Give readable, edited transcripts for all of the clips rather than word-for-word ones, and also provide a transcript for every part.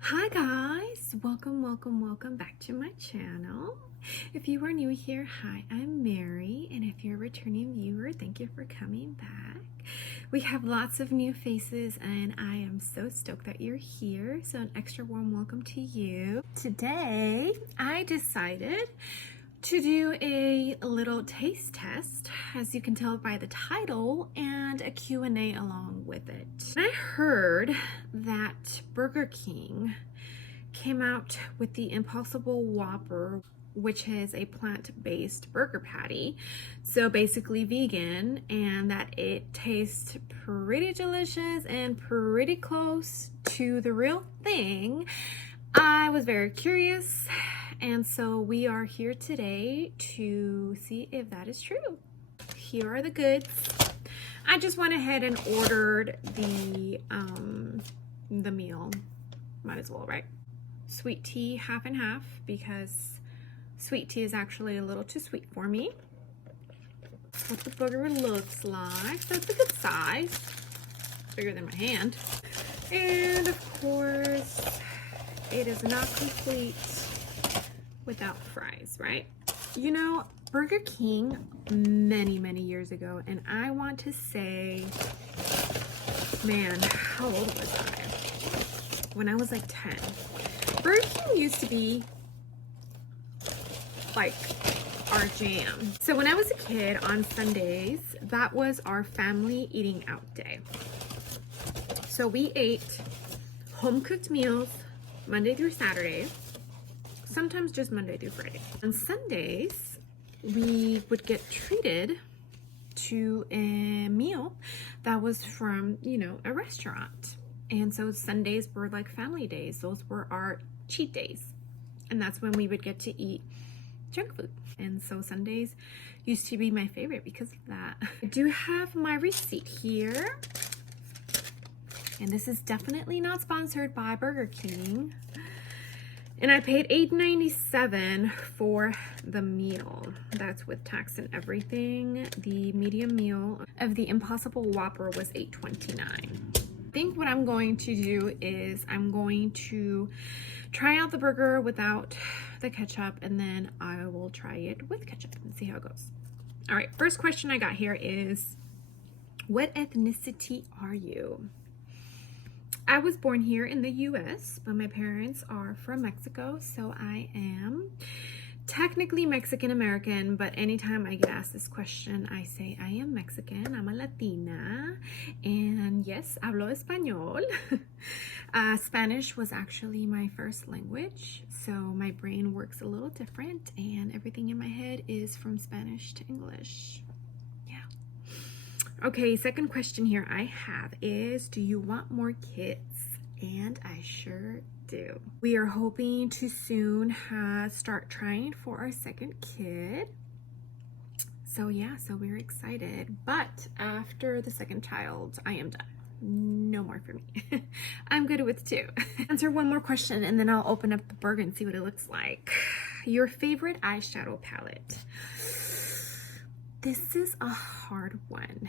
Hi guys, welcome back to my channel. If you are new here, hi, I'm Mary, and if you're a returning viewer, thank you for coming back. We have lots of new faces and I am so stoked that you're here, so an extra warm welcome to you. Today I decided to do a little taste test, as you can tell by the title, and a Q&A along with it. I heard that Burger King came out with the Impossible Whopper, which is a plant-based burger patty, so basically vegan, and that it tastes pretty delicious and pretty close to the real thing. I was very curious, and so we are here today to see if that is true. Here are the goods. I just went ahead and ordered the meal. Might as well, right? Sweet tea, half and half, because sweet tea is actually a little too sweet for me. What the burger looks like. So it's a good size. Bigger than my hand. And of course, it is not complete without fries, right? You know, Burger King many years ago, and I want to say, man, how old was I? When I was like 10. Burger King used to be like our jam. So when I was a kid, on Sundays, that was our family eating out day. So we ate home cooked meals Monday through Saturday, sometimes just Monday through Friday. On Sundays, we would get treated to a meal that was from, a restaurant. And so Sundays were like family days. Those were our cheat days. And that's when we would get to eat junk food. And so Sundays used to be my favorite because of that. I do have my receipt here. And this is definitely not sponsored by Burger King. And I paid $8.97 for the meal. That's with tax and everything. The medium meal of the Impossible Whopper was $8.29. I think what I'm going to do is I'm going to try out the burger without the ketchup, and then I will try it with ketchup and see how it goes. All right, first question I got here is, what ethnicity are you? I was born here in the US, but my parents are from Mexico, so I am technically Mexican American, but anytime I get asked this question, I say I am Mexican, I'm a Latina, and yes, hablo español. Spanish was actually my first language, so my brain works a little different, and everything in my head is from Spanish to English. Okay, second question here I have is, do you want more kids? And I sure do. We are hoping to soon start trying for our second kid. So yeah, so we're excited. But after the second child, I am done. No more for me. I'm good with two. Answer one more question and then I'll open up the burger and see what it looks like. Your favorite eyeshadow palette? This is a hard one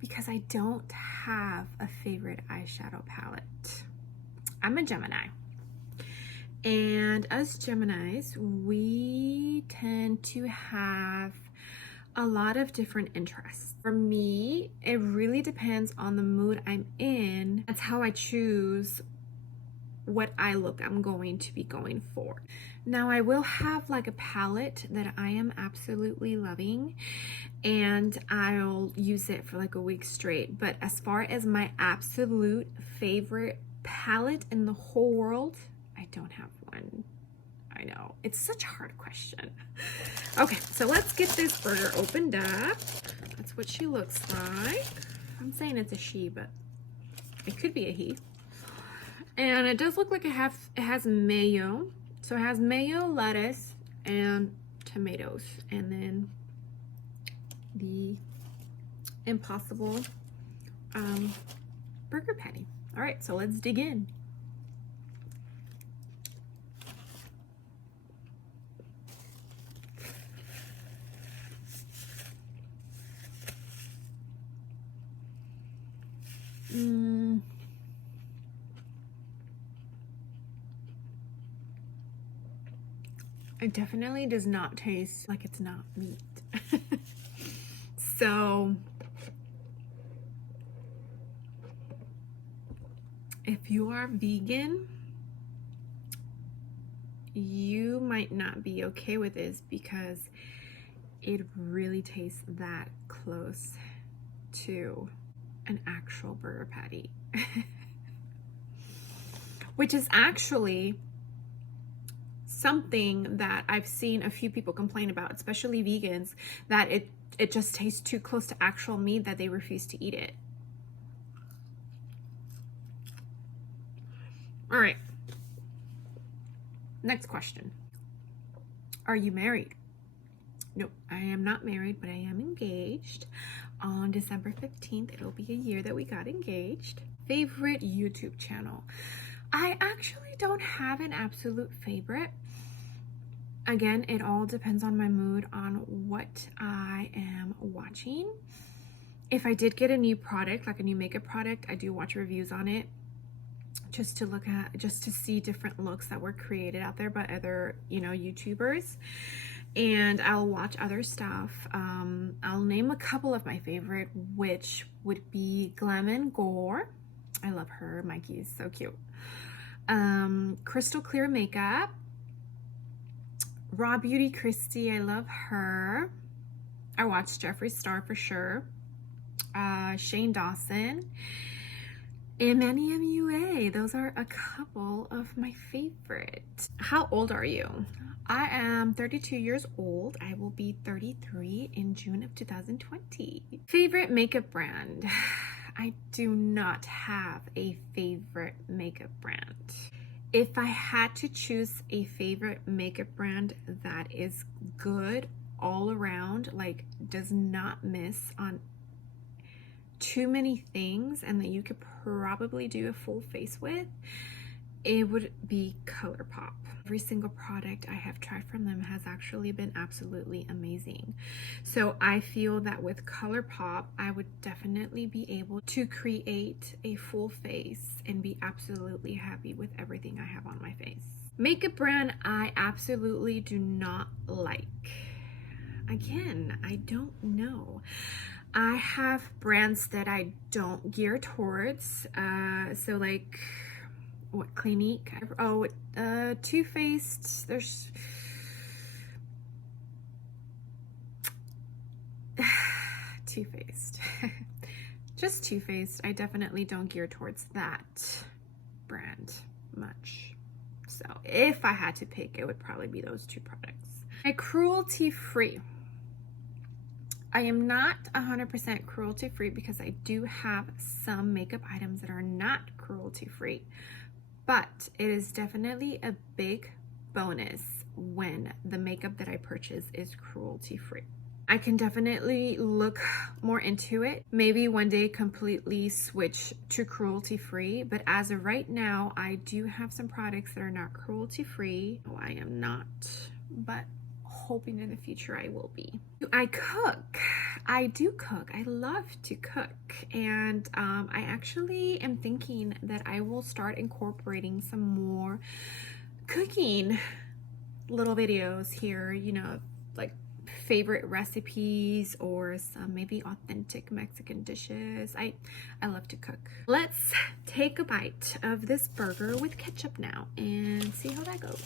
because I don't have a favorite eyeshadow palette. I'm a Gemini. And us Geminis, we tend to have a lot of different interests. For me, it really depends on the mood I'm in. That's how I choose what eye look I'm going to be going for. Now, I will have like a palette that I am absolutely loving, and I'll use it for like a week straight. But as far as my absolute favorite palette in the whole world, I don't have one. I know, it's such a hard question. Okay, so let's get this burger opened up. That's what she looks like. I'm saying it's a she, but it could be a he. And it does look like it has mayo. So it has mayo, lettuce, and tomatoes. And then the Impossible burger patty. All right, so let's dig in. It definitely does not taste like it's not meat. So if you are vegan, you might not be okay with this because it really tastes that close to an actual burger patty. Which is actually something that I've seen a few people complain about, especially vegans, that it just tastes too close to actual meat that they refuse to eat it. All right. Next question. Are you married? No, I am not married, but I am engaged. On December 15th, it'll be a year that we got engaged. Favorite YouTube channel? I actually don't have an absolute favorite. Again, it all depends on my mood, on what I am watching. If I did get a new product, like a new makeup product, I do watch reviews on it just to look at, just to see different looks that were created out there by other, YouTubers. And I'll watch other stuff. I'll name a couple of my favorite, which would be Glam & Gore. I love her. Mikey is so cute. Crystal Clear Makeup. Raw Beauty Christy, I love her. I watch Jeffree Star for sure. Shane Dawson. And Manny MUA. Those are a couple of my favorites. How old are you? I am 32 years old. I will be 33 in June of 2020. Favorite makeup brand? I do not have a favorite makeup brand. If I had to choose a favorite makeup brand that is good all around, like does not miss on too many things and that you could probably do a full face with, it would be ColourPop. Every single product I have tried from them has actually been absolutely amazing. So I feel that with ColourPop, I would definitely be able to create a full face and be absolutely happy with everything I have on my face. Makeup brand I absolutely do not like. Again, I don't know. I have brands that I don't gear towards. So like, what, Clinique? Oh, Too Faced. There's Too Faced. Just Too Faced. I definitely don't gear towards that brand much. So if I had to pick, it would probably be those two products. My cruelty-free. I am not 100% cruelty-free because I do have some makeup items that are not cruelty-free, but it is definitely a big bonus when the makeup that I purchase is cruelty-free. I can definitely look more into it. Maybe one day completely switch to cruelty-free, but as of right now, I do have some products that are not cruelty-free. No, I am not, but hoping in the future I will be. I cook. I do cook. I love to cook, and I actually am thinking that I will start incorporating some more cooking little videos here, like favorite recipes or some maybe authentic Mexican dishes. I love to cook. Let's take a bite of this burger with ketchup now and see how that goes.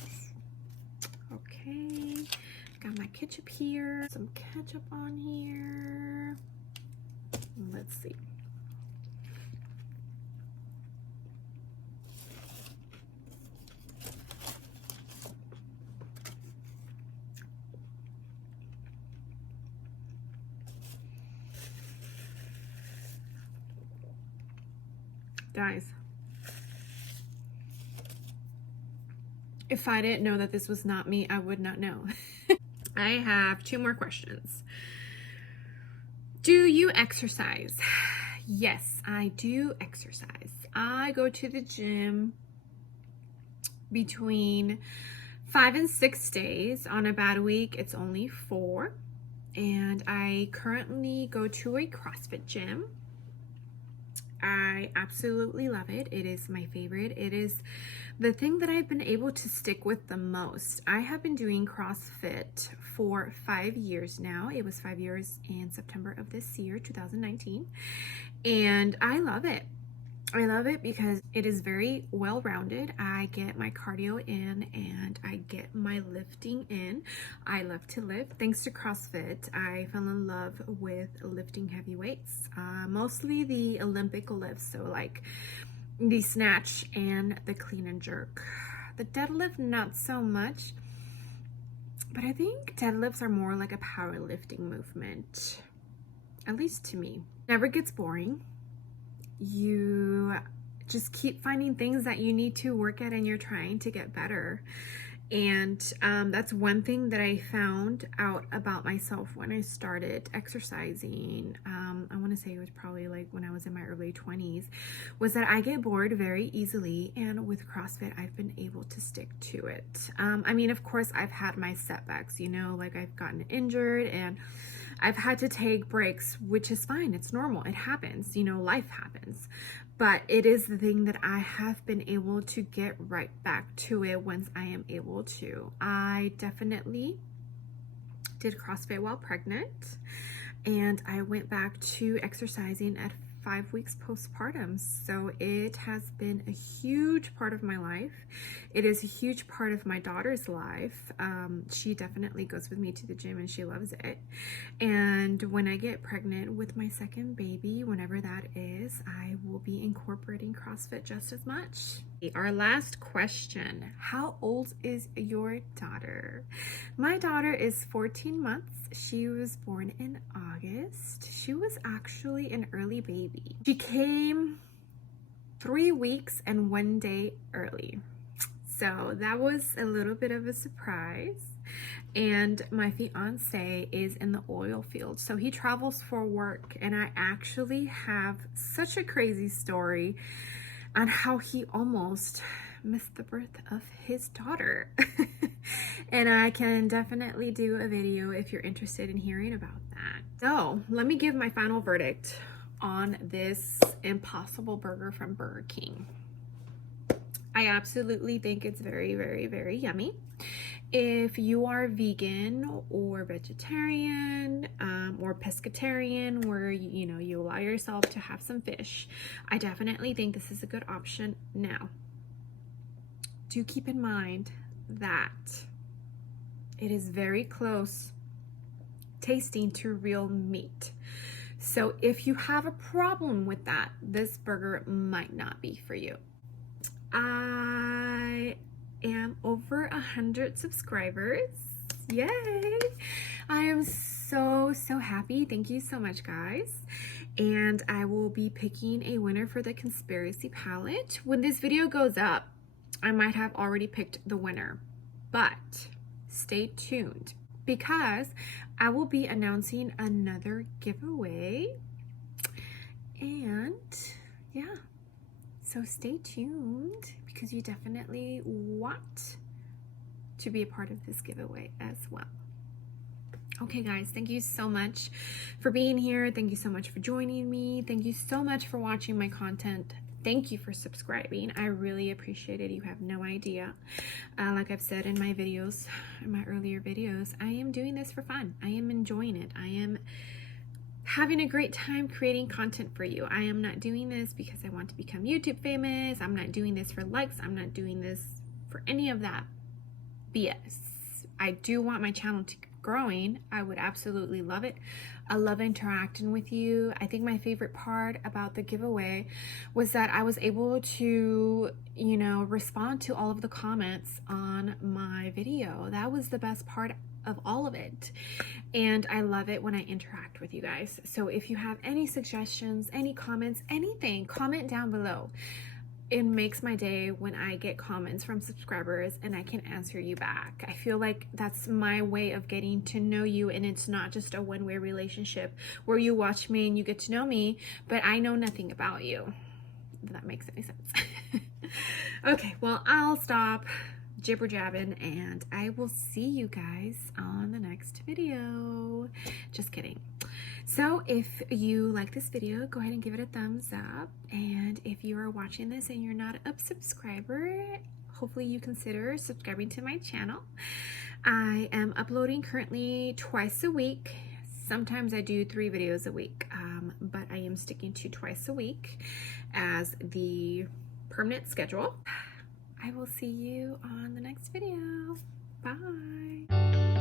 Okay. Got my ketchup here, some ketchup on here. Let's see. Guys, if I didn't know that this was not me, I would not know. I have 2 more questions. Do you exercise? Yes, I do exercise. I go to the gym between 5 and 6 days. On a bad week, it's only 4. And I currently go to a CrossFit gym. I absolutely love it. It is my favorite. It is the thing that I've been able to stick with the most. I have been doing CrossFit for 5 years now. It was 5 years in September of this year, 2019. And I love it. I love it because it is very well-rounded. I get my cardio in and I get my lifting in. I love to lift. Thanks to CrossFit, I fell in love with lifting heavy weights, mostly the Olympic lifts, so like the snatch and the clean and jerk. The deadlift, not so much, but I think deadlifts are more like a powerlifting movement, at least to me. Never gets boring. You just keep finding things that you need to work at and you're trying to get better. And that's one thing that I found out about myself when I started exercising. I want to say it was probably like when I was in my early 20s, was that I get bored very easily. And with CrossFit, I've been able to stick to it. I mean, of course, I've had my setbacks, you know, like I've gotten injured and I've had to take breaks, which is fine. It's normal. It happens. You know, life happens. But it is the thing that I have been able to get right back to it once I am able to. I definitely did CrossFit while pregnant, and I went back to exercising at 5 weeks postpartum. So it has been a huge part of my life. It is a huge part of my daughter's life. She definitely goes with me to the gym and she loves it. And when I get pregnant with my second baby, whenever that is, I will be incorporating CrossFit just as much. Our last question: how old is your daughter? My daughter is 14 months. She was born in August. She was actually an early baby. She came 3 weeks and 1 day early. So that was a little bit of a surprise. And my fiance is in the oil field, so he travels for work. And I actually have such a crazy story on how he almost missed the birth of his daughter. And I can definitely do a video if you're interested in hearing about that. So let me give my final verdict on this Impossible Burger from Burger King. I absolutely think it's very, very, very yummy. If you are vegan or vegetarian or pescatarian, where you allow yourself to have some fish, I definitely think this is a good option. Now, do keep in mind that it is very close tasting to real meat. So if you have a problem with that, this burger might not be for you. I am over 100 subscribers. Yay! I am so happy. Thank you so much, guys. And I will be picking a winner for the conspiracy palette. When this video goes up, I might have already picked the winner, but stay tuned because I will be announcing another giveaway. And yeah, so stay tuned because you definitely want to be a part of this giveaway as well. Okay, guys, thank you so much for being here. Thank you so much for joining me. Thank you so much for watching my content. Thank you for subscribing. I really appreciate it. You have no idea. Like I've said in my videos, in my earlier videos, I am doing this for fun. I am enjoying it. I am having a great time creating content for you. I am not doing this because I want to become YouTube famous. I'm not doing this for likes. I'm not doing this for any of that BS. I do want my channel to keep growing. I would absolutely love it. I love interacting with you. I think my favorite part about the giveaway was that I was able to, respond to all of the comments on my video. That was the best part of all of it. And I love it when I interact with you guys. So if you have any suggestions, any comments, anything, comment down below. It makes my day when I get comments from subscribers and I can answer you back. I feel like that's my way of getting to know you, and it's not just a one-way relationship where you watch me and you get to know me, but I know nothing about you. If that makes any sense. Okay, well, I'll stop jibber jabbing and I will see you guys on the next video. Just kidding. So if you like this video, go ahead and give it a thumbs up. And if you are watching this and you're not a subscriber, hopefully you consider subscribing to my channel. I am uploading currently twice a week. Sometimes I do 3 videos a week, but I am sticking to twice a week as the permanent schedule. I will see you on the next video. Bye.